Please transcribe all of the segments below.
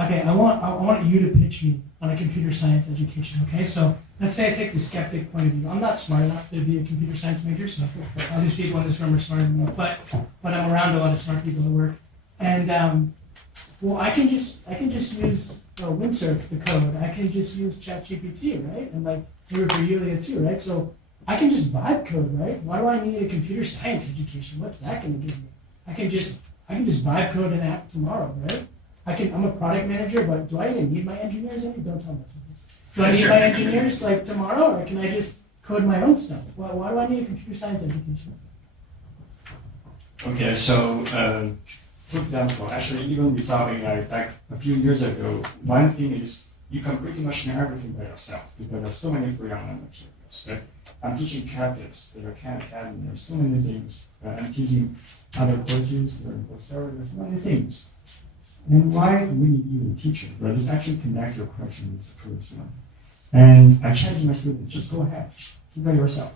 Okay, I want you to pitch me on a computer science education, okay? So let's say I take the skeptic point of view. I'm not smart enough to be a computer science major, so all these people in this room are smarter than me, but I'm around a lot of smart people at work. And well, I can just use Windsurf, the code. I can just use ChatGPT, right? And like maybe for Yulia too, right? So I can just vibe code, right? Why do I need a computer science education? What's that going to give me? I can just vibe code an app tomorrow, right? I'm a product manager, but do I even need my engineers? Don't tell me this. Do I need my engineers like tomorrow, or can I just code my own stuff? Why do I need a computer science education? Okay, so for example, actually even without AI, back a few years ago, one thing is you can pretty much learn everything by yourself because there's so many free online materials. Right? I'm teaching captives, there's a Khan Academy, there's so many things. I'm teaching other courses, there's Coursera, there's so many things. And why do we need even a teacher? Right? Let's actually connect your question with the previous one. And I challenge my students, just go ahead, do it by yourself,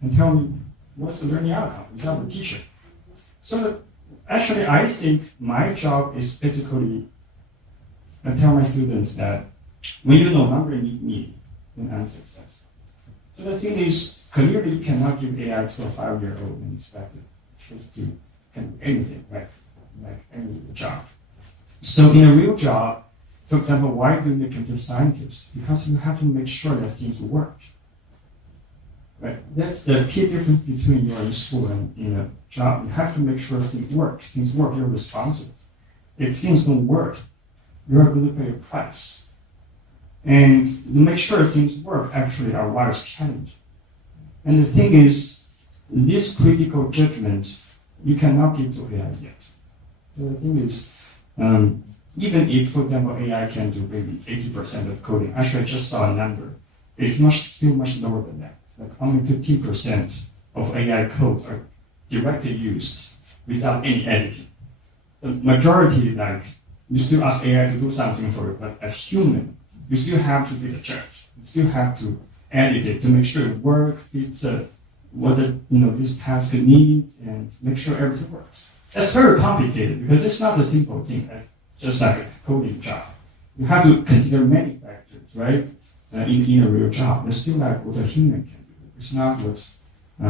and tell me what's the learning outcome without the teacher. So actually, I think my job is basically I tell my students that when you no longer need me, then I'm successful. So the thing is, clearly you cannot give AI to a 5-year-old and expect it just to can do anything, right? Like any job. So in a real job, for example, why do you need a computer scientist? Because you have to make sure that things work. Right? That's the key difference between you are in school and in a job. You have to make sure things work. Things work, you're responsible. If things don't work, you're going to pay a price. And to make sure things work actually are what is challenging. And the thing is, this critical judgment you cannot give to AI yet. So the thing is, even if, for example, AI can do maybe 80% of coding, actually I just saw a number. It's still much lower than that. Like only 15% of AI codes are directly used without any editing. The majority, like, you still ask AI to do something for you, but as human, you still have to be the judge. You still have to edit it to make sure it works, fits what this task needs, and make sure everything works. That's very complicated because it's not a simple thing. It's just like a coding job. You have to consider many factors, right? In a real job, it's still like what a human can do. It's not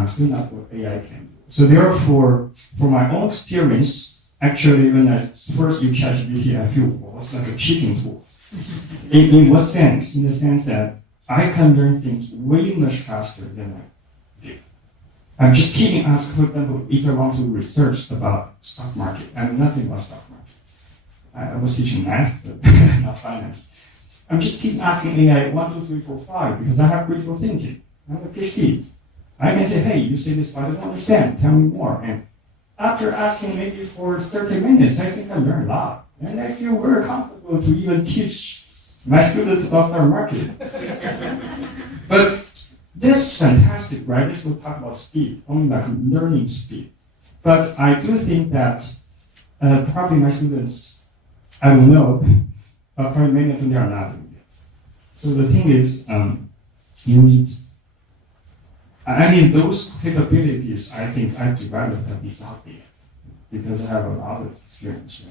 still not what AI can do. So therefore, for my own experience, actually, when I first use ChatGPT, I feel it's like a cheating tool. In what sense? In the sense that I can learn things way much faster than I did. I'm just keeping asking, for example, if I want to research about stock market, I know nothing about stock market. I was teaching math, but not finance. I'm just keep asking AI 1, 2, 3, 4, 5 because I have critical thinking. I'm a PhD. I can say, hey, you say this, but I don't understand. Tell me more. And after asking maybe for 30 minutes, I think I learned a lot. And I feel very comfortable to even teach my students about stock market. But this is fantastic, right? This will talk about speed, only like learning speed. But I do think that probably my students, I don't know, but probably many of them they are not doing it. So the thing is, you need, those capabilities, I think I developed without AI because I have a lot of experience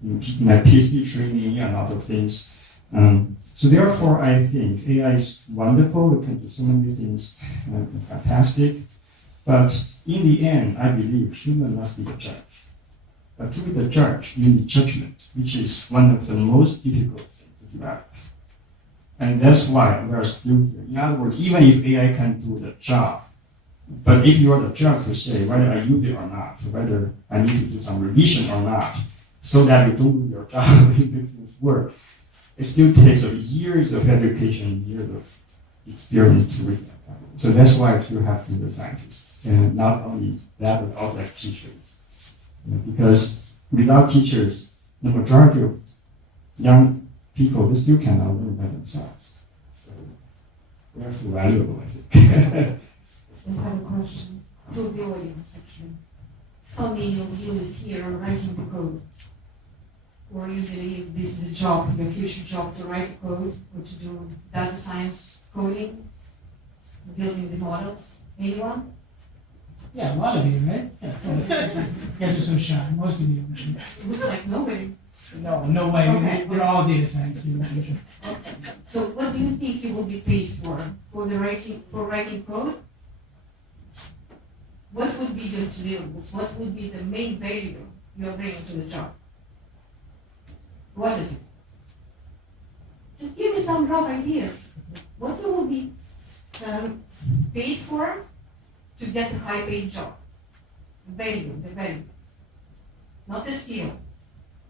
in my PhD training and a lot of things. So therefore, I think AI is wonderful. It can do so many things, fantastic. But in the end, I believe human must be the judge. But to be the judge, you need judgment, which is one of the most difficult things to develop. And that's why we are still here. In other words, even if AI can do the job, but if you are the judge to say whether I use it or not, whether I need to do some revision or not, so that you don't do your job, you make things work, it still takes years of education, years of experience to read that. So that's why you have to be the scientist. And not only that, but also like teachers. Because without teachers, the majority of young people, they still cannot learn by themselves. So they are so valuable, I think. I have a question to the audience, actually. How many of you is here writing the code? Or you believe this is a job, your future job, to write code or to do data science coding, building the models? Anyone? Yeah, a lot of you, right? Yeah. You guys are so shy. Most of you. It looks like nobody. No way. Okay. We're all data science students. Asia. So what do you think you will be paid for? For writing code? What would be your deliverables? What would be the main value you're bringing to the job? What is it? Just give me some rough ideas. What you will be paid for to get a high-paid job? The value. Not the skill.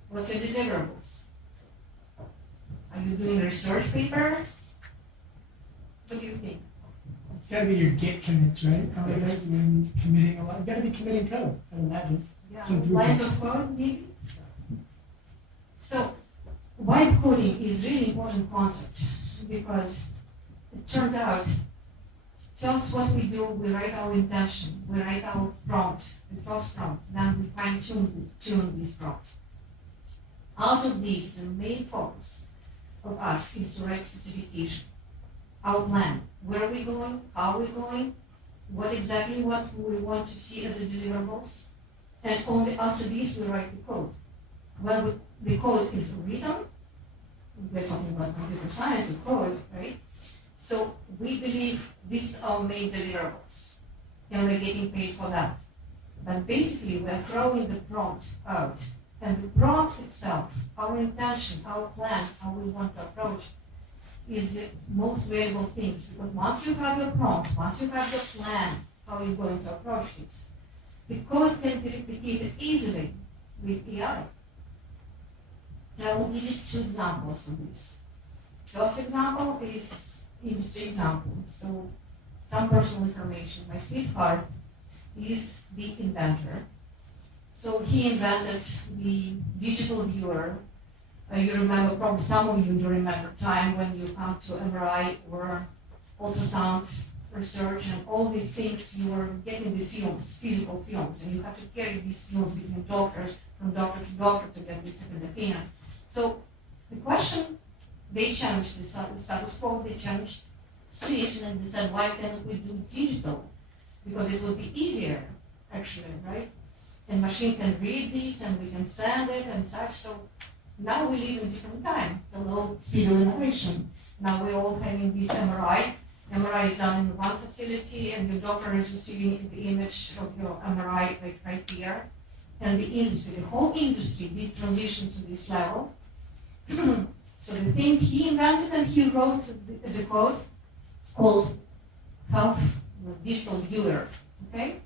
What's your deliverables? Are you doing research papers? What do you think? It's got to be your Git commits, right? How many guys are going to be committing a lot? You got to be committing code. I would imagine. Some throughput. Lines of code, maybe? So, vibe coding is really important concept because it turned out just what we do, we write our intention, we write our prompt, the first prompt, then we fine-tune this prompt. Out of this, the main focus of us is to write specification, our plan, where are we going, how are we going, what exactly what we want to see as the deliverables, and only after this we write the code. When the code is written, we're talking about computer science or code, right? So we believe these are our main deliverables, and we're getting paid for that. But basically, we're throwing the prompt out, and the prompt itself, our intention, our plan, how we want to approach, is the most valuable things. Because once you have your prompt, once you have your plan, how you're going to approach this, the code can be replicated easily with AI. And I will give you 2 examples of this. First example is industry example. So some personal information. My sweetheart is the inventor. So he invented the digital viewer. You remember, probably some of you do remember time when you come to MRI or ultrasound research and all these things, you were getting the films, physical films, and you have to carry these films between doctors, from doctor to doctor to get this second opinion. So the question, they challenged the status quo, they challenged the situation, and they said, why can't we do digital? Because it would be easier, actually, right? And machine can read this, and we can send it and such. So now we live in a different time, the low speed of innovation. Now we're all having this MRI. MRI is done in one facility, and the doctor is receiving the image of your MRI right here. And the industry, the whole industry did transition to this level. So the thing he invented and he wrote as a code called Health Digital Viewer, okay?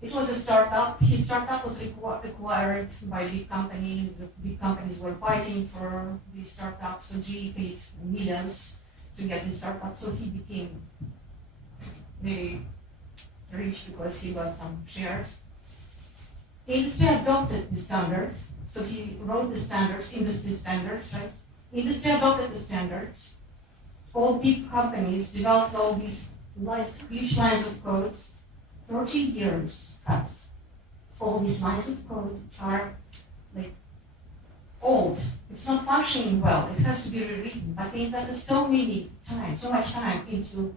It was a startup. His startup was acquired by big companies. The big companies were fighting for the startup, so GE paid millions to get the startup. So he became very rich because he got some shares. Industry adopted the standards. So he wrote the standards, industry standards, right? Industry adopted the standards. All big companies developed all these huge lines of codes. 30 years passed. All these lines of code are like old. It's not functioning well. It has to be rewritten. But they invested so much time into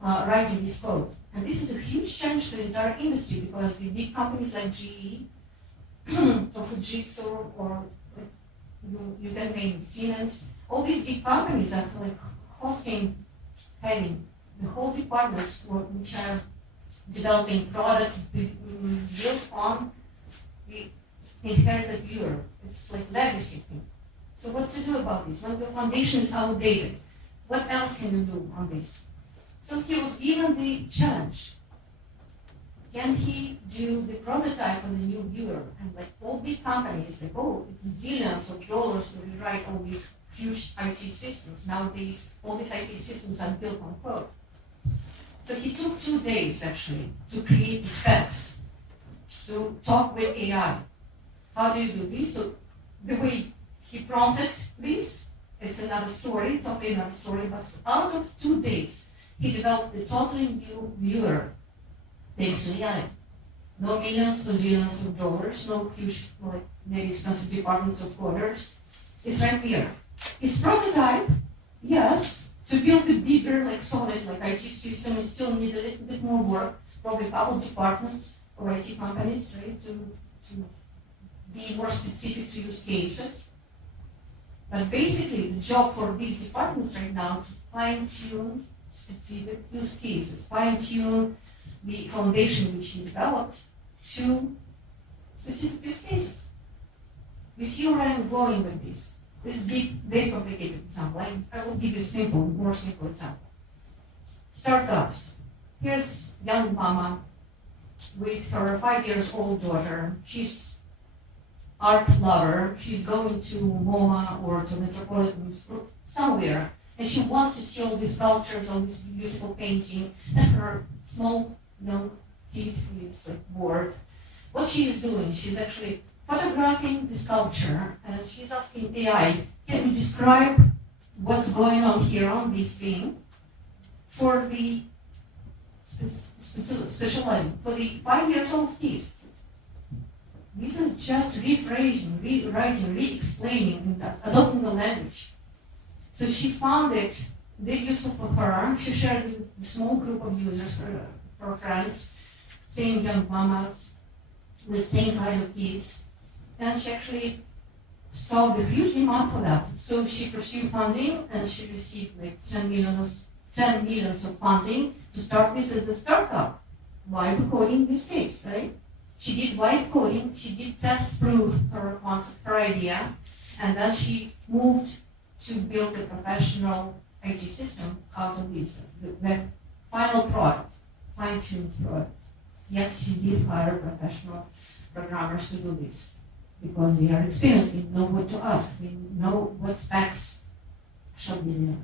writing this code. And this is a huge challenge for the entire industry because the big companies like GE or Fujitsu or you can name Siemens, all these big companies are like hosting, having the whole departments which are developing products built on the inherited viewer. It's like legacy thing. So what to do about this? When the foundation is outdated, what else can you do on this? So he was given the challenge. Can he do the prototype on the new viewer? And like all big companies, like, oh, it's zillions of dollars to rewrite all these huge IT systems. Nowadays, all these IT systems are built on code. So he took 2 days actually to create the specs, to talk with AI. How do you do this? So the way he prompted this, it's another story, totally another story, but out of 2 days, he developed a totally new viewer thanks to AI. No millions or zillions of dollars, no huge, like very expensive departments of coders. It's right here. His prototype, yes, to build the bigger, like solid, like IT system, it still need a little bit more work, probably a couple departments of IT companies, right, to be more specific to use cases. But basically, the job for these departments right now to fine-tune specific use cases, fine-tune the foundation which he developed to specific use cases. You see where I'm going with this? This big, very complicated example. I will give you a more simple example. Startups. Here's young mama with her 5-year-old daughter. She's art lover. She's going to MoMA or to Metropolitan somewhere, and she wants to see all these sculptures, all this beautiful painting, and her small young kid is like bored. What she is doing, she's actually photographing the sculpture, and she's asking AI, can you describe what's going on here on this thing for the specializing, for the 5-year-old kid? This is just rephrasing, rewriting, re-explaining, adopting the language. So she found it very useful for her. She shared it with a small group of users, her friends, same young mamas, with same kind of kids. And she actually saw the huge demand for that. So she pursued funding, and she received like 10 million of funding to start this as a startup. Vibe coding this case, right? She did vibe coding, she did test proof her concept, her idea, and then she moved to build a professional IT system out of this, the final product, fine-tuned product. Yes, she did hire professional programmers to do this because they are experienced, they know what to ask, they know what specs shall be there.